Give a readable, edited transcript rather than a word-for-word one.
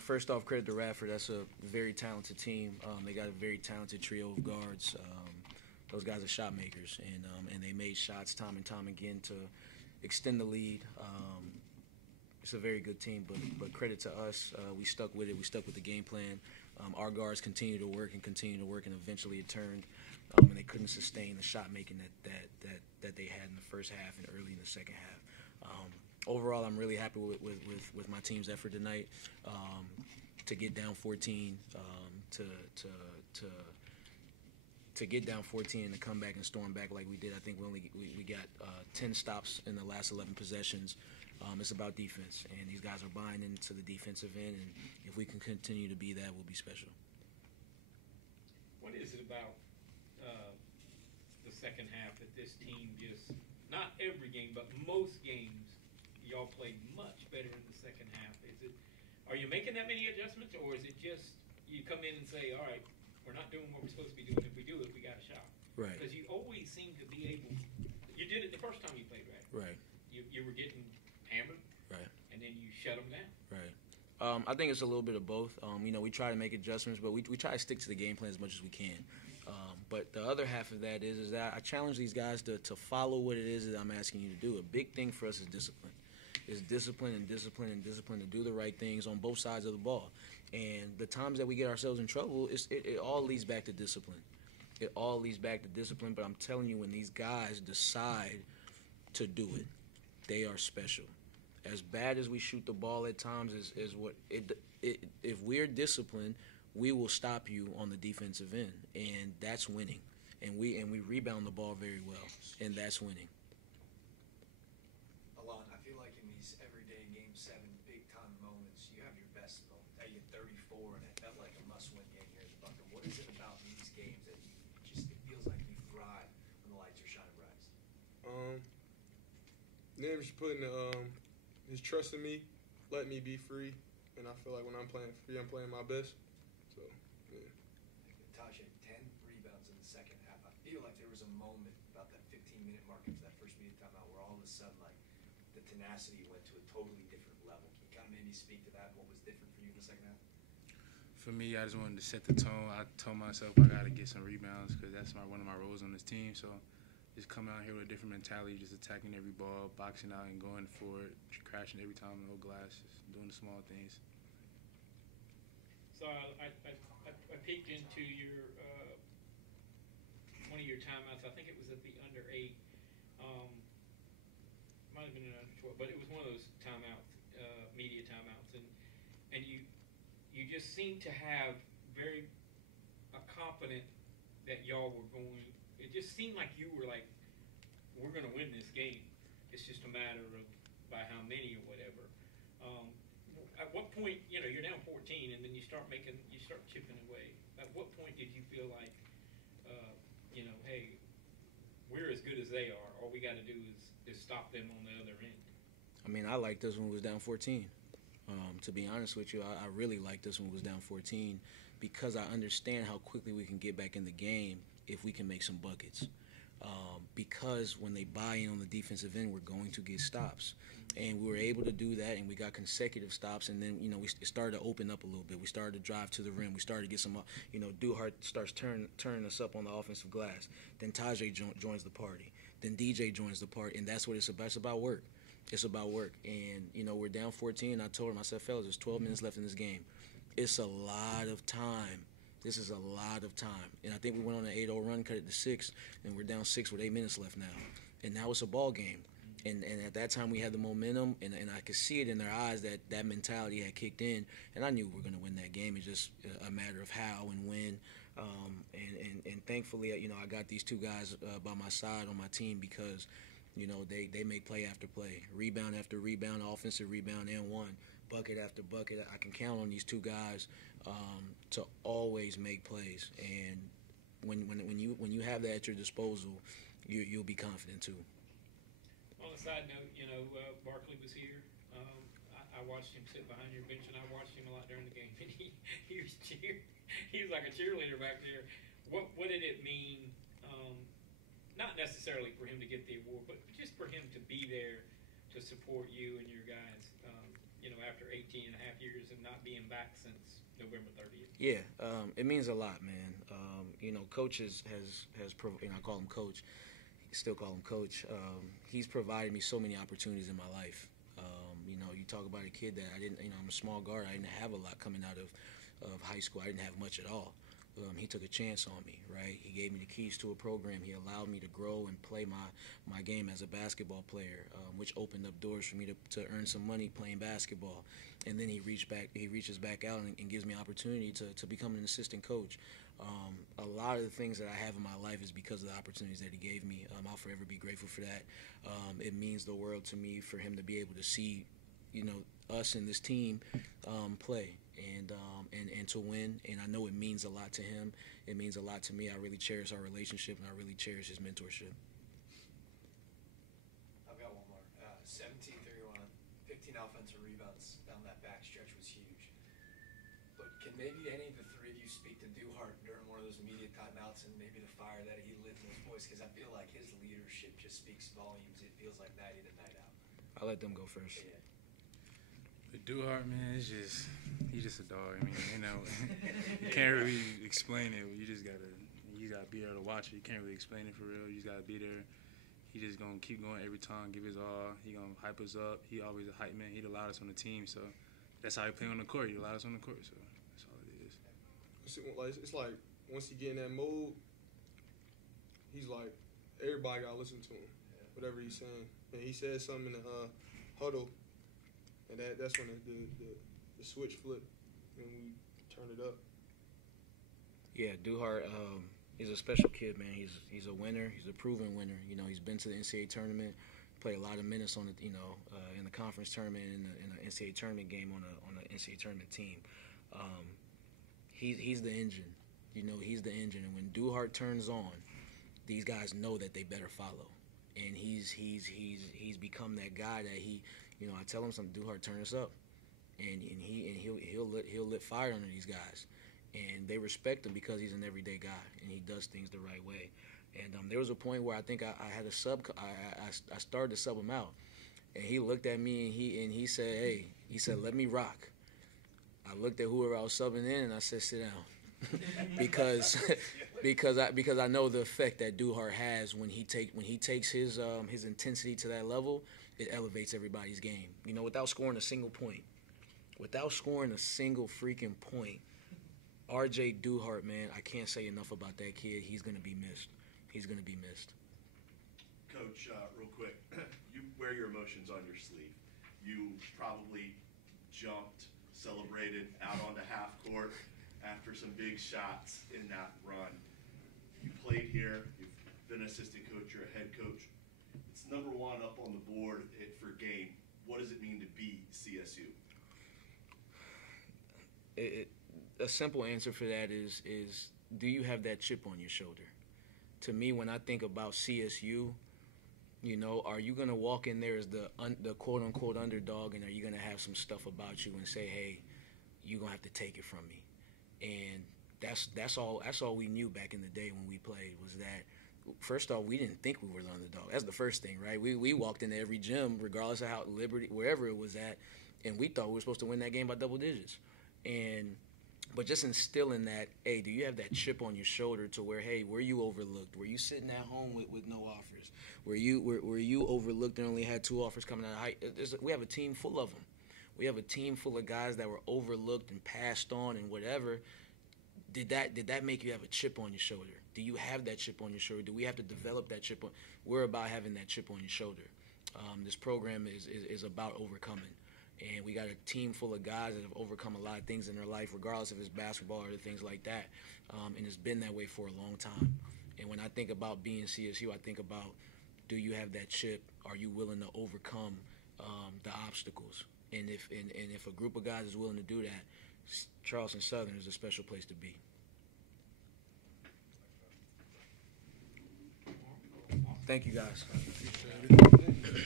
First off, credit to Radford. That's a very talented team. They got a very talented trio of guards. Those guys are shot makers, and they made shots time and time again to extend the lead. It's a very good team, but credit to us. We stuck with it. We stuck with the game plan. Our guards continued to work, and eventually it turned. And they couldn't sustain the shot making that they had in the first half and early in the second half. Overall, I'm really happy with my team's effort tonight. To get down 14, to get down 14 and to come back and storm back like we did. I think we got 10 stops in the last 11 possessions. It's about defense, and these guys are buying into the defensive end, and if we can continue to be that, we'll be special. What is it about the second half that this team just, not every game, but most games, y'all played much better in the second half? Are you making that many adjustments, or is it just you come in and say, all right, we're not doing what we're supposed to be doing. If we do it, we got a shot. Right. Because you always seem to be able. You did it the first time you played, right? Right. You were getting hammered. Right. And then you shut them down. Right. I think it's a little bit of both. We try to make adjustments, but we try to stick to the game plan as much as we can. But the other half of that is that I challenge these guys to follow what it is that I'm asking you to do. A big thing for us is discipline. It's discipline to do the right things on both sides of the ball. And the times that we get ourselves in trouble, it all leads back to discipline. It all leads back to discipline, but I'm telling you, when these guys decide to do it, they are special. As bad as we shoot the ball at times if we're disciplined, we will stop you on the defensive end, and that's winning. And we rebound the ball very well, and that's winning. Alon, I feel like in these everyday Game 7 big-time moments, you have your best moment. You get 34, and it felt like a must-win game here at the Buccaneers. What is it about these games that it feels like you thrive when the lights are shining brightest? Nim's putting his trust in me, letting me be free, and I feel like when I'm playing free, I'm playing my best. So, yeah. Taje, 10 rebounds in the second half. I feel like there was a moment about that 15-minute mark into that first media timeout where all of a sudden, like, the tenacity went to a totally different level. Can you kind of maybe speak to that? What was different for you in the second half? For me, I just wanted to set the tone. I told myself I got to get some rebounds because that's one of my roles on this team. So just coming out here with a different mentality, just attacking every ball, boxing out and going for it, crashing every time, no glass, just doing the small things. So I peeked into your one of your timeouts. I think it was at the under 8. Might have been an under 12, but it was one of those timeouts, media timeouts, and you just seemed to have very confident that y'all were going. It just seemed like you were like, we're going to win this game. It's just a matter of by how many or whatever. At what point, you're down 14, and then you start chipping away. At what point did you feel like, hey, we're as good as they are. All we got to do is stop them on the other end. I mean, I like this when it was down 14. To be honest with you, I really like this when it was down 14 because I understand how quickly we can get back in the game if we can make some buckets. Because when they buy in on the defensive end, we're going to get stops. And we were able to do that, and we got consecutive stops, and then, it started to open up a little bit. We started to drive to the rim. We started to get some, Duhart starts turning us up on the offensive glass. Then Taje joins the party. Then DJ joins the party, and that's what it's about. It's about work. It's about work. And, we're down 14. I told him, I said, fellas, there's 12 minutes left in this game. It's a lot of time. This is a lot of time. And I think we went on an 8-0 run, cut it to 6, and we're down 6 with 8 minutes left now. And now it's a ball game. And at that time we had the momentum, and I could see it in their eyes that mentality had kicked in, and I knew we were going to win that game. It's just a matter of how and when. And thankfully, I got these two guys by my side on my team because, they make play after play, rebound after rebound, offensive rebound and one, bucket after bucket. I can count on these two guys to always make plays, and when you have that at your disposal, you'll be confident too. On a side note, Barkley was here. I watched him sit behind your bench, and I watched him a lot during the game. And he was like a cheerleader back there. What did it mean? Not necessarily for him to get the award, but just for him to be there to support you and your guys. after 18 and a half years and not being back since November 30th? Yeah, it means a lot, man. Coach has I call him Coach. Still call him Coach. He's provided me so many opportunities in my life. You talk about a kid that I didn't. I'm a small guard. I didn't have a lot coming out of high school. I didn't have much at all. He took a chance on me, right? He gave me the keys to a program. He allowed me to grow and play my game as a basketball player, which opened up doors for me to earn some money playing basketball. And then he reaches back out and gives me opportunity to become an assistant coach. A lot of the things that I have in my life is because of the opportunities that he gave me. I'll forever be grateful for that. It means the world to me for him to be able to see, us and this team play and to win. And I know it means a lot to him. It means a lot to me. I really cherish our relationship, and I really cherish his mentorship. I've got one more. 17-31, 15 offensive rebounds down that back stretch was huge. But can maybe any of the three of you speak to Duhart during one of those media timeouts and maybe the fire that he lit in those boys? Because I feel like his leadership just speaks volumes. It feels like night in and night out. I'll let them go first. Yeah. But Duhart, man, he's just a dog. I mean, you can't really explain it. You gotta be there to watch it. You can't really explain it for real. You just gotta be there. He just gonna keep going every time, give his all. He gonna hype us up. He always a hype man. He the loudest on the team, so that's how he play on the court. He the loudest on the court, so that's all it is. It's like once he get in that mode, he's like everybody gotta listen to him, whatever he's saying. And he said something in the huddle. And that's when the switch flipped and we turned it up. Yeah, Duhart is a special kid, man. He's a winner. He's a proven winner. He's been to the NCAA tournament, played a lot of minutes on it. In the conference tournament, in the NCAA tournament game on the NCAA tournament team. He's the engine. He's the engine. And when Duhart turns on, these guys know that they better follow. And he's become that guy that he. I tell him something, Duhart, turn us up, and he'll lit fire under these guys, and they respect him because he's an everyday guy and he does things the right way. And there was a point where I think I had a sub. I started to sub him out, and he looked at me and he said, "Hey," he said, "Let me rock." I looked at whoever I was subbing in and I said, "Sit down," because I know the effect that Duhart has when he takes his intensity to that level. It elevates everybody's game. Without scoring a single freaking point, R.J. Duhart, man, I can't say enough about that kid. He's going to be missed. Coach, real quick, you wear your emotions on your sleeve. You probably jumped, celebrated out onto half court after some big shots in that run. You played here. You've been an assistant coach. You're a head coach. It's number one up on the board for game. What does it mean to be CSU? A simple answer for that is do you have that chip on your shoulder? To me, when I think about CSU, are you going to walk in there as the quote-unquote underdog, and are you going to have some stuff about you and say, hey, you're going to have to take it from me? And that's all we knew back in the day when we played was that, first off, we didn't think we were the underdog. That's the first thing, right? We walked into every gym, regardless of how Liberty, wherever it was at, and we thought we were supposed to win that game by double digits. But just instilling that, hey, do you have that chip on your shoulder to where, hey, were you overlooked? Were you sitting at home with no offers? Were you overlooked and only had 2 offers coming out of high? We have a team full of them. We have a team full of guys that were overlooked and passed on and whatever. Did that make you have a chip on your shoulder? Do you have that chip on your shoulder? Do we have to develop that chip on? We're about having that chip on your shoulder. This program is about overcoming. And we got a team full of guys that have overcome a lot of things in their life, regardless if it's basketball or things like that. And it's been that way for a long time. And when I think about being CSU, I think about, do you have that chip? Are you willing to overcome the obstacles? And if a group of guys is willing to do that, Charleston Southern is a special place to be. Thank you, guys. Appreciate it.